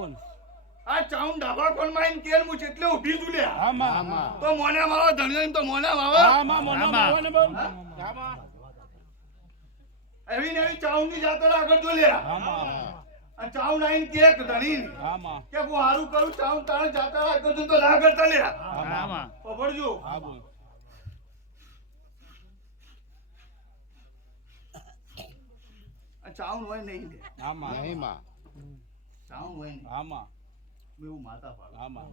બોલ આ ચાઉન ડાબા કોણ માં કેલ મુ એટલે ઊભી છું લે આમાં તો મોના માવો ધણિયો તો મોના માવો આમાં મોના માવો બોલ આમાં એવી ને એવી ચાઉન ની જાતર આગળ જો લે આમાં અને ચાઉન આઈન કેક ધણી આમાં કે હું હારું કરું ચાઉન તાણ જાતર આગળ તો ના કરતા લે આમાં પકડજો હા બોલ આ ચાઉન હોય નહીં લે આમાં નહીં માં ચાઉન હોય નહીં આમાં એવું માતા પાડો આમાં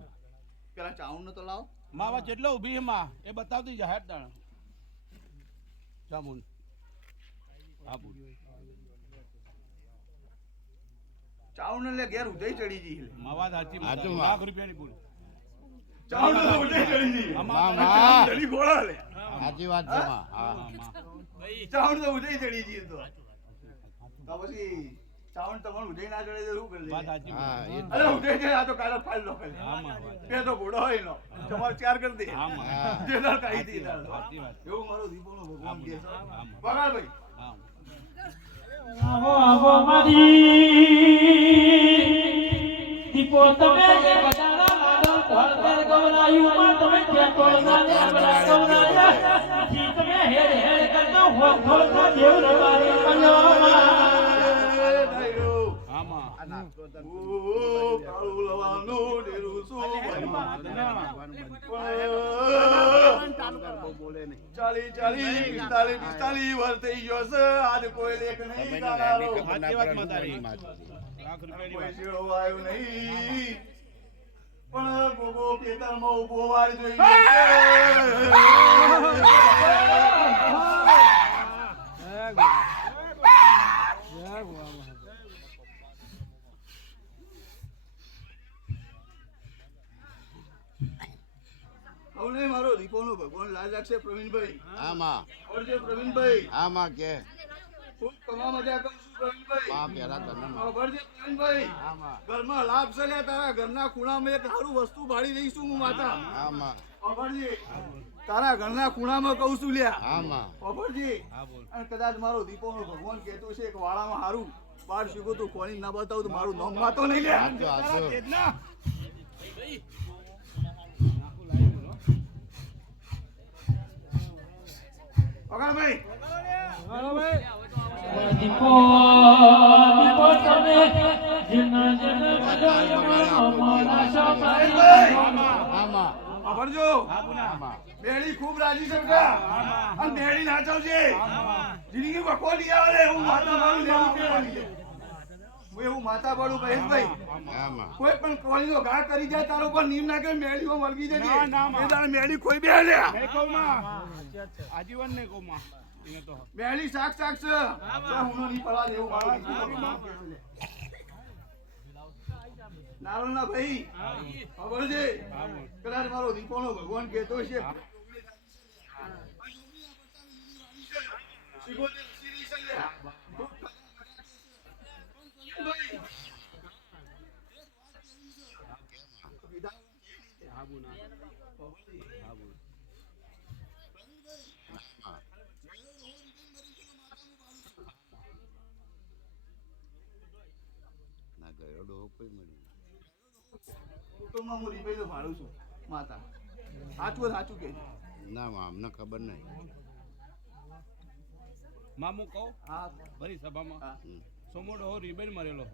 પેલા ચાઉન ને તો લાવ માવા કેટલો ઊભી માં એ બતાવતી જાહેર તાણ જામુન હા બોલ ચાઉન ને લે ઘેર ઉધઈ ચડી જી લે માવા સાચી લાખ રૂપિયાની બોલ ચાઉન ને ઉધઈ ચડી જી આમાં ચડી ગોળા લે સાચી વાત છે માં હા ચાઉન તો ઉધઈ ચડી જી તો પછી ચાવણ તમારું ઉધઈ ના ચડે તો શું કરી વાત સાચી અરે ઉધઈ જાય આ તો કાલે ફાઇલ લો કરે આમાં બે તો ઘોડો હોય નો તમારો ચાર કરી દે આમાં જે દાળ કાઈ દી દાળ સાચી વાત એવું મારો દીપોનો ભગવાન કે છે બગાડ ભાઈ આવો આવો મારી દીપો તમે ગજારા લાડો ઘર ગવરાયું માં તમે ચેટોળ ના લે બડા ગવરાયા જી તમે હેડ હેડ કરતા હો ખોલતા દેવ રવારે કલ્યોમાં કાળું લવાનું ડેરું શું ચાલી 45 વર્ષ થઈ ગયો છે આજ કોઈ લેખ નહીં ગાનારો કોઈ શેડો આવ્યો નહીં પણ ગોગો ખેતરમાં ઉભો વાર જોઈએ હવે મારો દીપોનો ભગવાન લાજ રાખશે પ્રવીણભાઈ આમાં ઓરજે પ્રવીણભાઈ આમાં કે ખૂબ કમા મજા કરું છું પ્રવીણભાઈ માં પેલા તને ઓરજે પ્રવીણભાઈ આમાં ઘરમાં લાભ છે લે તારા ઘરના ખૂણામાં એક સારું વસ્તુ ભાડી દઈશું હું માતા આમાં ઓરજે તારા ઘરના ખૂણામાં કહું છું લ્યા આમાં ઓરજે અને કદાચ મારો દીપોનો ભગવાન કહેતો છે કે વાળામાં હારું બાર શીખો તો કોની ના બતાવું તો મારું નામ માતો નહીં લે ભાઈ દીપો દીપો તમે જન જન બજાયો મારા શોભાઈ આમાં આવડજો બેડી ખૂબ રાજી છે બેટા અને બેડી નાચવજે જિંદગી વખો લઈ આવે હું માતા મારું લેવું કેવાની હું એવું માતા પાડું મહેશભાઈ કોઈ પણ કોળીનો ઘા કરી જાય તારો પર નીમ નાખે મેળીઓ વળગી જજે એ તારે મેળી કોઈ બે લે આજીવન ને કોમાં મેળી શાક શાક છે હું નહીં પડવા દેવું મારું નારોલના ભાઈ ખબર છે કદાચ મારો દીપોનો ભગવાન કહેતો છે કુટુંબમાં હું રીપેલો ભાડું છું માતા સાચું સાચું કે ના અમને ખબર નહીં મામું કહું હા ભરી સભામાં સોમોડો રિબેન મરેલો